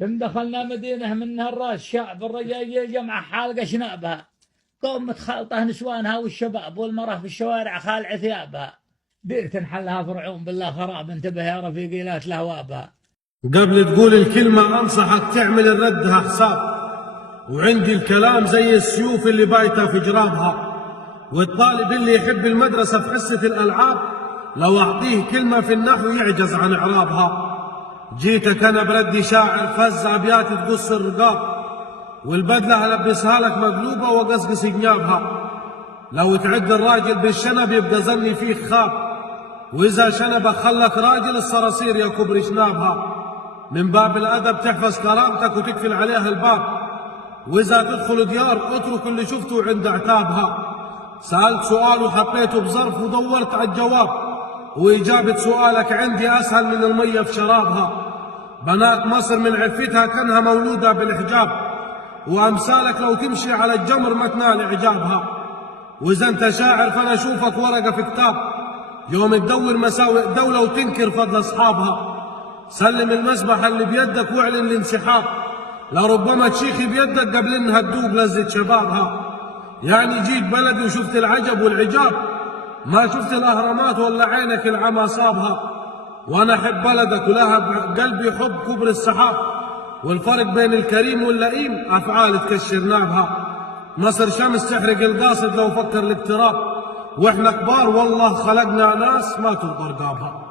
ثم دخلنا مدينة منها الراس شعب الرجال الجمعة حالقة شنابها، قوم متخلطة نسوانها والشباب والمرأة في الشوارع خالع ثيابها، دير تنحلها فرعون بالله خراب، انتبه يا رفيقي لا تلهوابها. قبل تقول الكلمة أنصحك تعمل الردها حساب، وعندي الكلام زي السيوف اللي بايتة في جرابها، والطالب اللي يحب المدرسة في حصة الألعاب لو أعطيه كلمة في النحو يعجز عن إعرابها. جيتك أنا بردي شاعر فز أبيات تقص الرقاب، والبدلة ألبسها لك مقلوبة وقصقص جنابها. لو تعد الراجل بالشنب يبقى ظني فيك خاب، وإذا شنبك خلك راجل الصراصير يا كبر شنابها. من باب الأدب تحفظ كرامتك وتقفل عليها الباب، وإذا تدخل ديار اترك اللي شفته عند عتابها. سألت سؤال وحطيته بظرف ودورت على الجواب، وإجابة سؤالك عندي أسهل من المية في شرابها. بنات مصر من عفتها كانها مولودة بالحجاب، وأمثالك لو تمشي على الجمر ما تنال إعجابها. وإذا أنت شاعر فأنا أشوفك ورقة في كتاب، يوم تدور مساوئ دولة وتنكر فضل أصحابها. سلم المسبحة اللي بيدك واعلن الانسحاب، لربما تشيخي بيدك قبل إنها تذوق لذة شبابها. يعني جيت بلدي وشفت العجب والعجاب، ما شفت الأهرامات ولا عينك العمى صابها. وأنا أحب بلدك ولها قلبي حب كبر السحاب، والفرق بين الكريم واللئيم أفعال تكشر نابها. مصر شمس تحرق القاصد لو فكر الاقتراب، وإحنا كبار والله خلقنا ناس ما تنطر قابها.